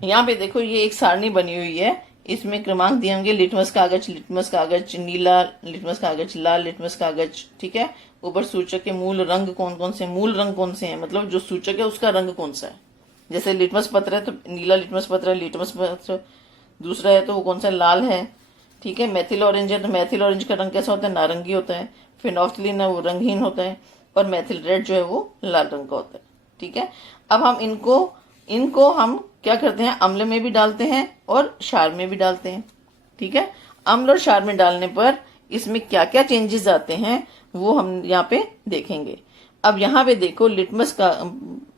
यहाँ पे देखो ये एक सारणी बनी हुई है, इसमें क्रमांक दिए होंगे, लिटमस कागज, नीला लिटमस कागज, लाल लिटमस कागज, ठीक है। ऊपर सूचक के मूल रंग कौन कौन से, मूल रंग कौन से हैं, मतलब जो सूचक है उसका रंग कौन सा है। जैसे लिटमस पत्र है तो नीला लिटमस पत्र है, लिटमस पत्र दूसरा है तो वो कौन सा, लाल है, ठीक है। मैथिल ऑरेंज है तो मैथिल ऑरेंज का रंग कैसा होता है, नारंगी होता है। फिनोफ्थलीन है वो रंगहीन होता है, और मैथिल रेड जो है वो लाल रंग का होता है, ठीक है। अब हम इनको हम क्या करते हैं, अम्ल में भी डालते हैं और क्षार में भी डालते हैं, ठीक है। अम्ल और क्षार में डालने पर इसमें क्या क्या चेंजेस आते हैं वो हम यहाँ पे देखेंगे। अब यहाँ पे देखो लिटमस का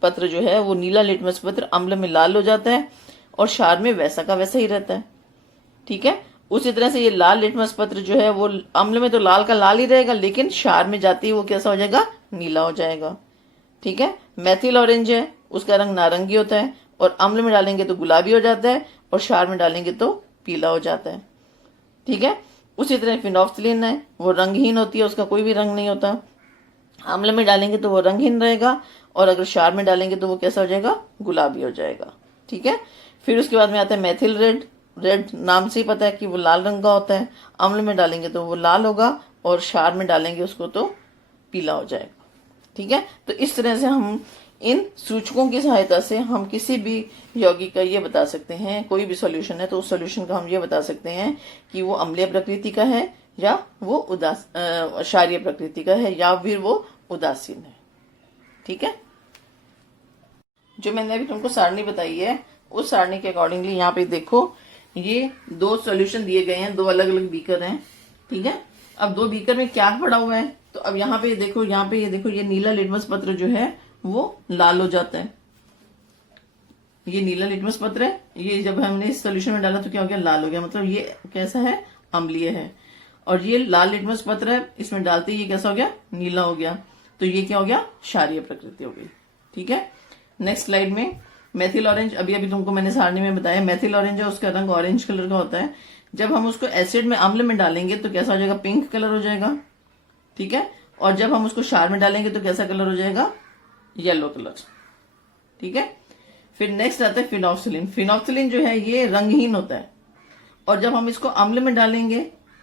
पत्र जो है वो नीला लिटमस पत्र अम्ल में लाल हो जाता है और क्षार में वैसा का वैसा ही रहता है, ठीक है। उसी तरह से ये लाल लिटमस पत्र जो है वो अम्ल में तो लाल का लाल ही रहेगा, लेकिन क्षार में जाते ही वो कैसा हो जाएगा, नीला हो जाएगा, ठीक है। मैथिल ऑरेंज है उसका रंग नारंगी होता है, और अम्ल में डालेंगे तो गुलाबी हो जाता है, और क्षार में डालेंगे तो पीला हो जाता है, ठीक है। उसी तरह फिनोफ्थलीन है वो रंगहीन होती है, उसका कोई भी रंग नहीं होता, अम्ल में डालेंगे तो वो रंगहीन रहेगा, और अगर क्षार में डालेंगे तो वो कैसा हो जाएगा, गुलाबी हो जाएगा, ठीक है। फिर उसके बाद में आता है मैथिल रेड, रेड नाम से ही पता है कि वो लाल रंग का होता है, अम्ल में डालेंगे तो वो लाल होगा, और क्षार में डालेंगे उसको तो पीला हो जाएगा, ठीक है। तो इस तरह से हम इन सूचकों की सहायता से हम किसी भी यौगिक का ये बता सकते हैं, कोई भी सॉल्यूशन है तो उस सॉल्यूशन का हम ये बता सकते हैं कि वो अम्लीय प्रकृति का है या वो क्षारीय प्रकृति का है या फिर वो उदासीन है, ठीक है। जो मैंने अभी तुमको सारणी बताई है उस सारणी के अकॉर्डिंगली यहाँ पे देखो ये दो सॉल्यूशन दिए गए हैं, दो अलग अलग बीकर हैं, ठीक है। अब दो बीकर में क्या पड़ा हुआ है, तो अब यहाँ पे देखो, ये देखो ये नीला लिटमस पत्र जो है वो लाल हो जाता है, ये नीला लिटमस पत्र है, ये जब हमने इस सोल्यूशन में डाला तो क्या हो गया, लाल हो गया, मतलब ये कैसा है, अम्लीय है। और ये लाल लिटमस पत्र है, इसमें डालते ही ये कैसा हो गया, नीला हो गया, तो ये क्या हो गया, क्षारीय प्रकृति हो गई, ठीक है। नेक्स्ट स्लाइड में मैथिल ऑरेंज, अभी अभी तुमको मैंने सारणी में बताया, मैथिल ऑरेंज है उसका रंग ऑरेंज कलर का होता है, जब हम उसको एसिड में अम्ल में डालेंगे तो कैसा हो जाएगा, पिंक कलर हो जाएगा, ठीक है। और जब हम उसको क्षार में डालेंगे तो कैसा कलर हो जाएगा, येलो कलर, ठीक है। फिर नेक्स्ट आता है फिनोफ्थलीन, फिनोफ्थलीन जो है ये रंगहीन होता है, और जब हम इसको अम्ल में डालेंगे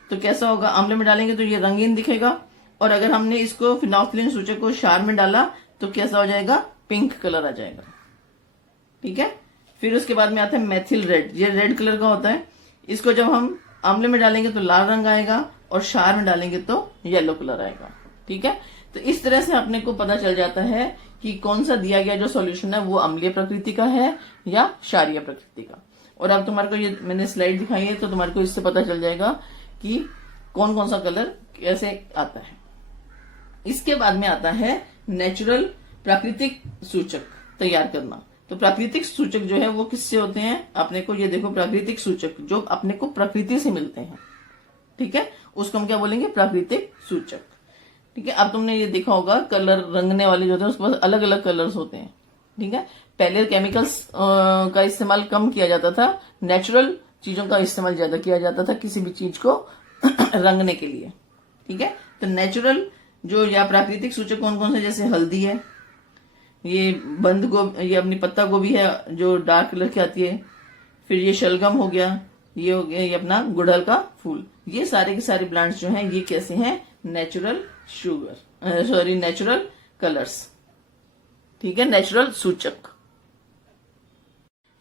तो कैसा होगा, अम्ल में डालेंगे तो ये रंगीन दिखेगा, और अगर हमने इसको फिनोफ्थलीन सूचक को क्षार में डाला तो कैसा हो जाएगा, पिंक कलर आ जाएगा, ठीक है। फिर उसके बाद में आता है मैथिल रेड, ये रेड कलर का होता है, इसको जब हम अम्ल में डालेंगे तो लाल रंग आएगा, और क्षार में डालेंगे तो येलो कलर आएगा, ठीक है। तो इस तरह से अपने को पता चल जाता है कि कौन सा दिया गया जो सॉल्यूशन है वो अम्लीय प्रकृति का है या क्षारीय प्रकृति का। और अब तुम्हारे को ये मैंने स्लाइड दिखाई है तो तुम्हारे को इससे पता चल जाएगा कि कौन कौन सा कलर कैसे आता है। इसके बाद में आता है नेचुरल, प्राकृतिक सूचक तैयार करना। तो प्राकृतिक सूचक जो है वो किससे होते हैं, अपने को ये देखो, प्राकृतिक सूचक जो अपने को प्रकृति से मिलते हैं, ठीक है, उसको हम क्या बोलेंगे, प्राकृतिक सूचक, ठीक है। अब तुमने ये देखा होगा कलर रंगने वाले जो होते हैं उसमें अलग अलग कलर्स होते हैं, ठीक है। पहले केमिकल्स का इस्तेमाल कम किया जाता था, नेचुरल चीजों का इस्तेमाल ज्यादा किया जाता था किसी भी चीज को रंगने के लिए, ठीक है। तो नेचुरल जो या प्राकृतिक सूचक कौन कौन से, जैसे हल्दी है, ये बंद गोभी, ये अपनी पत्ता गोभी है जो डार्क कलर की आती है, फिर ये शलगम हो गया, ये हो गया ये अपना गुड़हल का फूल, ये सारे के सारे प्लांट्स जो हैं ये कैसे हैं, नेचुरल नेचुरल कलर्स, ठीक है, नेचुरल सूचक।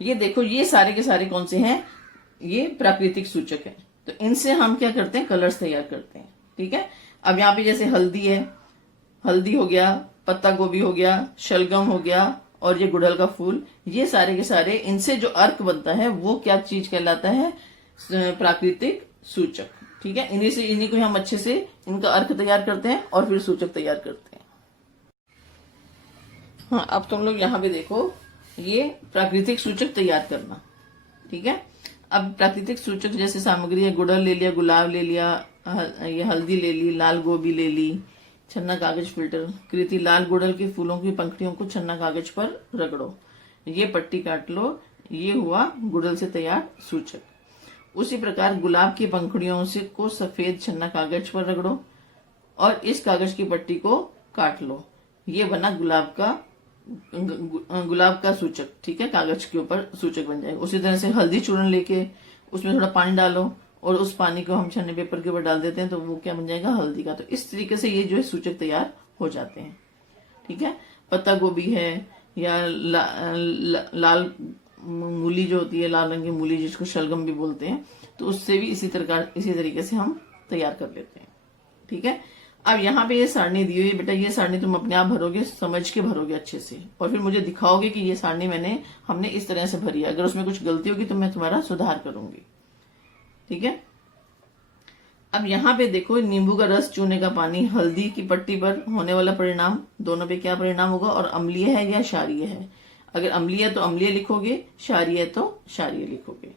ये देखो ये सारे के सारे कौन से हैं, ये प्राकृतिक सूचक है, तो इनसे हम क्या करते हैं, कलर्स तैयार करते हैं, ठीक है। अब यहाँ पे जैसे हल्दी है, हल्दी हो गया, पत्ता गोभी हो गया, शलगम हो गया, और ये गुड़हल का फूल, ये सारे के सारे इनसे जो अर्क बनता है वो क्या चीज कहलाता है, प्राकृतिक सूचक, ठीक है। इन्हीं को हम अच्छे से इनका अर्क तैयार करते हैं और फिर सूचक तैयार करते हैं। हाँ, अब तुम लोग यहाँ पे देखो ये प्राकृतिक सूचक तैयार करना, ठीक है। अब प्राकृतिक सूचक जैसे सामग्री है, गुड़हल ले लिया, गुलाब ले लिया, ये हल्दी ले ली, लाल गोभी ले ली, छन्ना कागज फिल्टर कृति, लाल गुड़हल के फूलों की पंखुड़ियों को छन्ना कागज पर रगड़ो, ये पट्टी काट लो, ये हुआ गुड़हल से तैयार सूचक। उसी प्रकार गुलाब की पंखुड़ियों से को सफेद छन्ना कागज पर रगड़ो और इस कागज की पट्टी को काट लो, ये बना गुलाब का गुलाब का सूचक, ठीक है, कागज के ऊपर सूचक बन जाएगा। उसी तरह से हल्दी चूर्ण लेके उसमें थोड़ा पानी डालो और उस पानी को हम छन्नी पेपर के ऊपर डाल देते हैं तो वो क्या बन जाएगा, हल्दी का। तो इस तरीके से ये जो है सूचक तैयार हो जाते हैं, ठीक है। पत्ता गोभी है या लाल मूली जो होती है, लाल रंग की मूली जिसको शलगम भी बोलते हैं, तो उससे भी इसी तरीके से हम तैयार कर लेते हैं, ठीक है। अब यहाँ पे ये सारणी दी हुई है बेटा, ये सारणी तुम अपने आप भरोगे, समझ के भरोगे अच्छे से, और फिर मुझे दिखाओगे कि ये सारणी हमने इस तरह से भरी है। अगर उसमें कुछ गलती होगी तो मैं तुम्हारा सुधार करूंगी, ठीक है। अब यहाँ पे देखो, नींबू का रस, चूने का पानी, हल्दी की पट्टी पर होने वाला परिणाम, दोनों पे क्या परिणाम होगा, और अम्लीय है या क्षारीय है। अगर अम्लीय है तो अम्लीय लिखोगे, क्षारीय है तो क्षारीय लिखोगे।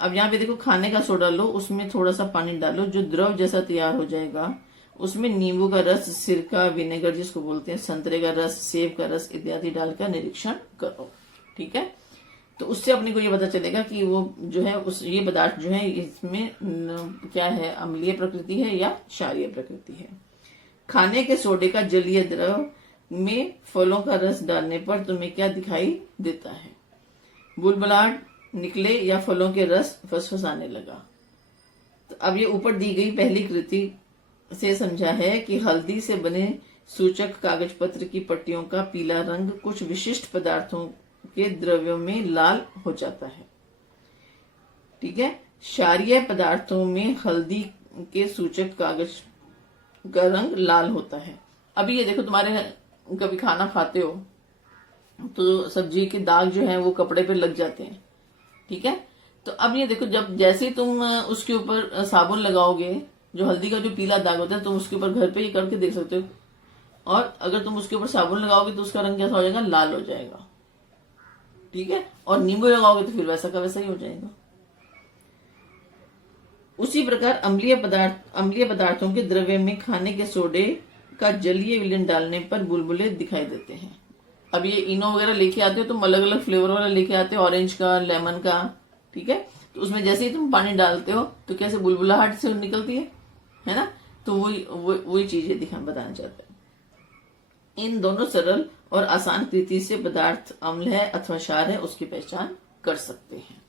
अब यहाँ पे देखो, खाने का सोडा लो, उसमें थोड़ा सा पानी डालो, जो द्रव जैसा तैयार हो जाएगा, उसमें नींबू का रस, सिरका, विनेगर जिसको बोलते हैं, संतरे का रस, सेब का रस इत्यादि डालकर निरीक्षण करो, ठीक है। तो उससे अपने को ये पता चलेगा कि वो जो है ये पदार्थ जो है इसमें क्या है, अम्लीय प्रकृति है या क्षारीय प्रकृति है। खाने के सोडे का जलीय द्रव में फलों का रस डालने पर तुम्हें क्या दिखाई देता है, बुलबुलाहट निकले या फलों के रस फसफसाने लगा। तो अब ये ऊपर दी गई पहली कृति से समझा है कि हल्दी से बने सूचक कागज पत्र की पट्टियों का पीला रंग कुछ विशिष्ट पदार्थों के द्रव्यों में लाल हो जाता है, ठीक है। क्षारीय पदार्थों में हल्दी के सूचक कागज का रंग लाल होता है। अभी ये देखो, तुम्हारे कभी खाना खाते हो तो सब्जी के दाग जो है वो कपड़े पे लग जाते हैं, ठीक है। तो अब ये देखो, जब जैसे ही तुम उसके ऊपर साबुन लगाओगे, जो हल्दी का जो पीला दाग होता है तुम उसके ऊपर घर पे ही करके देख सकते हो, और अगर तुम उसके ऊपर साबुन लगाओगे तो उसका रंग कैसा हो जाएगा, लाल हो जाएगा, ठीक है। और नींबू लगाओगे तो फिर वैसा का वैसा ही हो जाएगा। उसी प्रकार अम्लीय पदार्थों के द्रव्य में खाने के सोडे का जलीय विलयन डालने पर बुलबुले दिखाई देते हैं। अब ये इनो वगैरह लेके आते हो तुम, अलग अलग फ्लेवर वाला लेके आते हो, ऑरेंज का, लेमन का, ठीक है। तो उसमें जैसे ही तुम पानी डालते हो तो कैसे बुलबुलाहट से निकलती है ना। तो वही चीजें बताना चाहते हैं। इन दोनों सरल और आसान कृति से पदार्थ अम्ल है अथवा क्षार है उसकी पहचान कर सकते हैं।